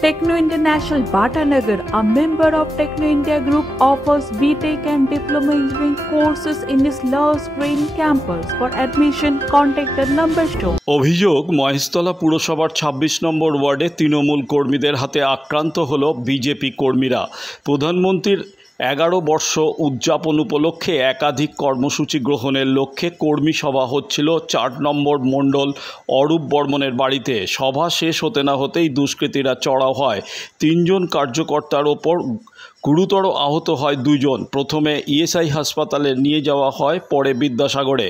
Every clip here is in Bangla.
Techno International Bhatanagar, a member of Techno India Group, offers BTech and Diploma Engineering courses in its Lush Green campus. For admission, contact the number shown. অভিযোগ মহেশতলা পুরসভার ২৬ নম্বর ওয়ার্ডে তৃণমূল কর্মীদের হাতে আক্রান্ত হলো বিজেপি কর্মীরা। প্রধানমন্ত্রীর ১১ বর্ষ উদযাপন উপলক্ষে একাধিক কর্মসূচি গ্রহণের লক্ষ্যে কর্মী সভা হচ্ছিল ৪ নম্বর মণ্ডল অরূপ বর্মনের বাড়িতে। সভা শেষ হতে না হতেই দুষ্কৃতীরা চড়াও হয়। ৩ জন কার্যকর্তার ওপর গুরুতর আহত হয় ২ জন। প্রথমে ইএসআই হাসপাতালে নিয়ে যাওয়া হয়, পরে বিদ্যাসাগরে।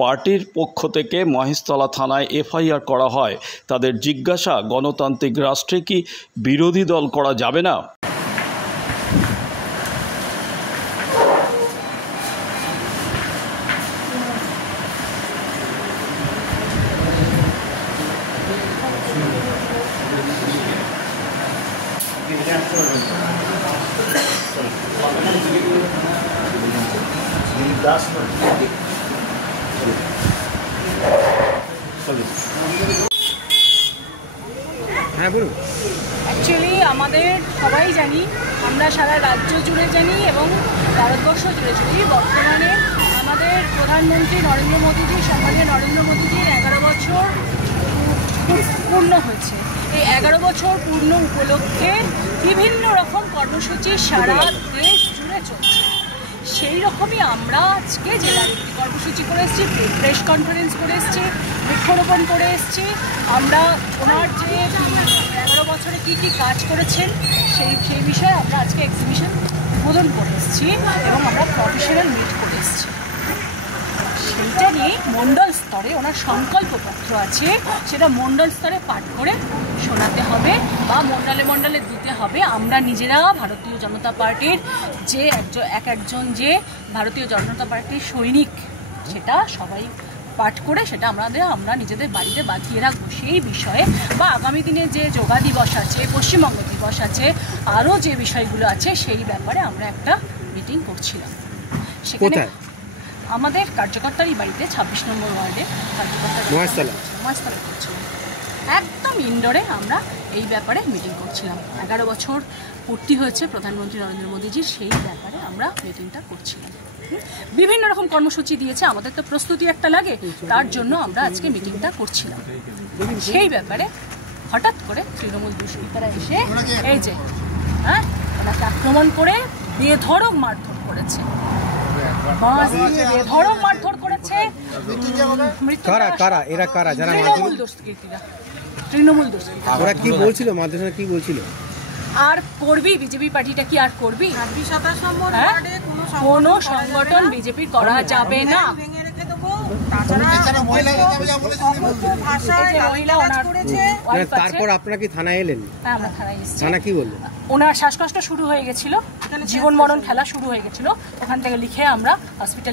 পার্টির পক্ষ থেকে মহেশতলা থানায় এফআইআর করা হয়। তাদের জিজ্ঞাসা, গণতান্ত্রিক রাষ্ট্রে কি বিরোধী দল করা যাবে না? অ্যাকচুয়ালি আমাদের সবাই জানি, আমরা সারা রাজ্য জুড়ে জানি এবং ভারতবর্ষ জুড়ে জানি, বর্তমানে আমাদের প্রধানমন্ত্রী নরেন্দ্র মোদীজি, সম্মানীয় নরেন্দ্র মোদীজির ১১ বছর পূর্ণ হয়েছে। এই ১১ বছর পূর্ণ উপলক্ষে বিভিন্ন রকম কর্মসূচি সারা দেশ জুড়ে চলছে। সেই রকমই আমরা আজকে জেলার একটি কর্মসূচি করে এসেছি, প্রেস কনফারেন্স করে এসেছি, বৃক্ষরোপণ করে এসেছি। আমরা ওনার যে ১১ বছরে কী কী কাজ করেছেন সেই বিষয়ে আমরা আজকে এক্সিবিশন উদ্বোধন করে এসেছি এবং আমরা প্রফেশনাল মিট করে এসেছি। সেইটা নিয়ে মণ্ডল স্তরে ওনার সংকল্পপত্র আছে, সেটা মণ্ডল স্তরে পাঠ করে শোনাতে হবে বা মণ্ডলে মণ্ডলে দিতে হবে। আমরা নিজেরা ভারতীয় জনতা পার্টির যে একজন যে ভারতীয় জনতা পার্টির সৈনিক, সেটা সবাই পাঠ করে সেটা আমরা নিজেদের বাড়িতে বাঁধিয়ে রাখবো। সেই বিষয়ে বা আগামী দিনে যে যোগা দিবস আছে, পশ্চিমবঙ্গ দিবস আছে, আরও যে বিষয়গুলো আছে সেই ব্যাপারে আমরা একটা মিটিং করছিলাম। সেখানে আমাদের কার্যকর্তারই বাড়িতে ২৬ নম্বর ওয়ার্ডে মহেশতলা করছিলাম, একদম ইনডোরে আমরা এই ব্যাপারে মিটিং করছিলাম। ১১ বছর পূর্তি হয়েছে প্রধানমন্ত্রী নরেন্দ্র মোদীজির, সেই ব্যাপারে আমরা মিটিংটা করছিলাম। বিভিন্ন রকম কর্মসূচি দিয়েছে, আমাদের তো প্রস্তুতি একটা লাগে, তার জন্য আমরা আজকে মিটিংটা করছিলাম। সেই ব্যাপারে হঠাৎ করে তৃণমূল দুষ্কৃতীরা এসে এই যে ওনাকে আক্রমণ করে বেধড়ক মারধর করেছে, বেধড়ক মারধর করেছে। তৃণমূল দুষ্কৃতীরা কি বলছিল, আর করবি বিজেপি পার্টিটা কি আর করবি? কোনো সংগঠন বিজেপি করা যাবে না। তারপর আপনারা কি থানায় এলেন? হ্যাঁ, আমরা থানায় এসেছি। থানা কি বললো? ওনার শ্বাসকষ্ট শুরু হয়ে গেছিল, জীবন মরণ খেলা শুরু হয়ে গেছিল, ওখান থেকে লিখে আমরা হসপিটাল।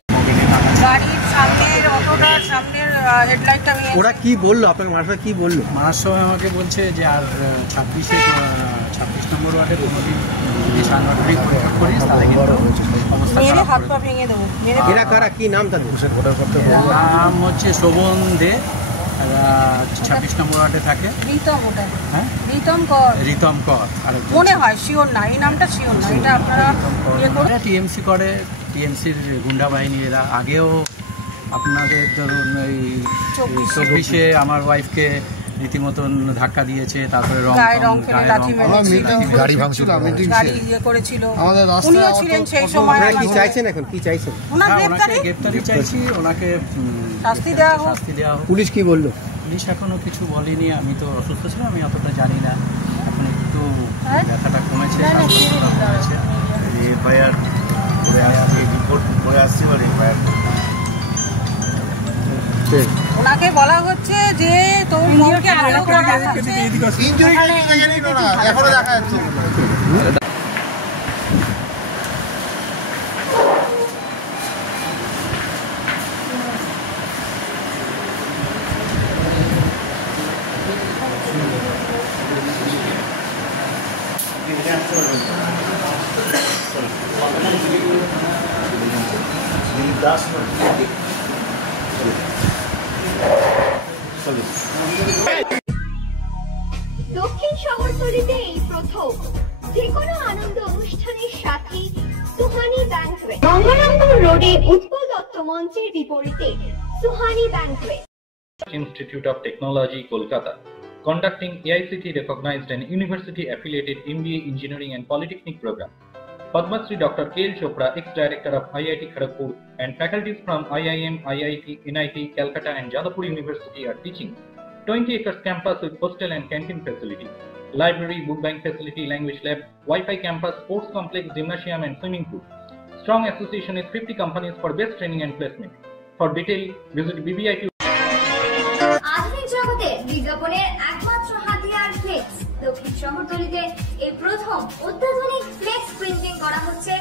গাড়ির সামনের অটোটার সামনের হেডলাইটটা ভেঙে। ওরা কি বললো আপনাকে? মারার কি বললো? মারার সময় আমাকে বলছে যে আর ২৬ নম্বর ওয়ার্ডে কোনোদিন যদি সাংগঠনিক বৈঠক করিস তাহলে কিন্তু অবস্থা খারাপ হাত পা ভেঙে দেবো। এরা কারা, কি নাম তাদের? নাম হচ্ছে শোভন দে, ২৬ নম্বর ওয়ার্ডে থাকে। হ্যাঁ, রিতম কর মনে হয়, শিওর না, এই নামটা শিওর না, এটা আপনারা টিএমসি করে, টিএমসির গুন্ডা বাহিনী। এরা আগেও আপনাদের ধরুন ওই ২৪-এ আমার ওয়াইফকে রীতিমতন ধাক্কা দিয়েছে, তারপরে গাড়ি ভাঙচুর করেছিল। কি চাইছেন এখন? কি চাইছেন? ওনাকে গ্রেপ্তারি চাইছি, ওনাকে শাস্তি দেওয়া হোক। পুলিশ কি বললো? পুলিশ এখনো কিছু বলেনি, আমি তো অসুস্থ ছিলাম, আমি অতটা জানি না। এখন একটু ব্যথাটা কমেছে, এফআইআর করে আসছি, রিপোর্ট করে আসছি, ওনাকে বলা হচ্ছে যে তোর মুখকে আলো করা হচ্ছে, ইনজুরি এখনো দেখা যাচ্ছে। দক্ষিণ শহরতলি শহরতলিতে এই প্রথম যে কোনো আনন্দ অনুষ্ঠানের সাথে সুহানি ব্যাংকুয়েট, গঙ্গারামপুর রোডে উৎপল দত্ত মঞ্চের বিপরীতে Suhani banquet. Institute of Technology, Kolkata, conducting AICT recognized and university affiliated MBA Engineering and Polytechnic program. Padma Shri Dr. K.L. Chopra, ex-director of IIT Kharagpur, and faculties from IIM, IIT, NIT, Calcutta and Jadavpur University are teaching. 20 acres campus with hostel and canteen facility, library, book bank facility, language lab, Wi-Fi campus, sports complex, gymnasium and swimming pool. Strong association with 50 companies for best training and placement. For detail, visit BBIT. আধুনিক জগতে বিজ্ঞাপনের একমাত্র হাতিয়ার ফ্লেক্স। দক্ষিণ শহরতলিতে এই প্রথম অত্যাধুনিক ফ্লেক্স প্রিন্টিং করা হচ্ছে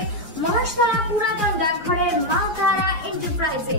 মহেশতলা পুরাতন ডাকঘরের মাতারা এন্টারপ্রাইজে।